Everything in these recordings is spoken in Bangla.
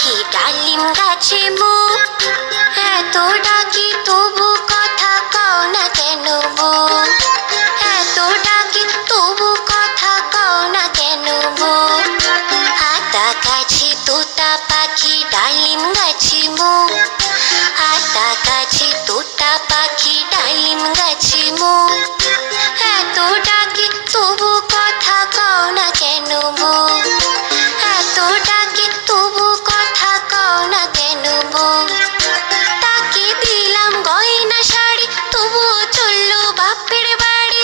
পাখি ডালিম গাছে মুখ, এত ডাকি তবু কথা কও না কেন বউ, এত ডাকি তবু কথা কও না কেন বউ। আতা গাছে তোতা পাখি ডালিম গাছে মুখ, আতা গাছে তোতা পাখি ডালিম গাছে মুখ, এত ডাকি তবু কথা কও না কেন বউ, এত ডাকি তবু কথা কও না কেন বউ। তাকে দিলাম গয়না শাড়ি তবুও চললো বাপের বাড়ি,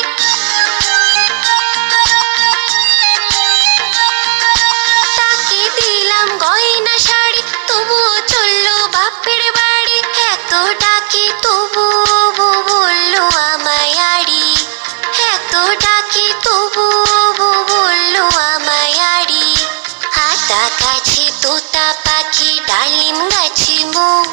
তাকে দিলাম গয়না শাড়ি তবুও চললো বাপের বাড়ি। এত ডাকি তবু বউ বললো আমায় আড়ি, এত ডাকি তবু বউ বললো আমায় আড়ি। আতা গাছে তোতা পাখি ডালিম গাছে মুখ,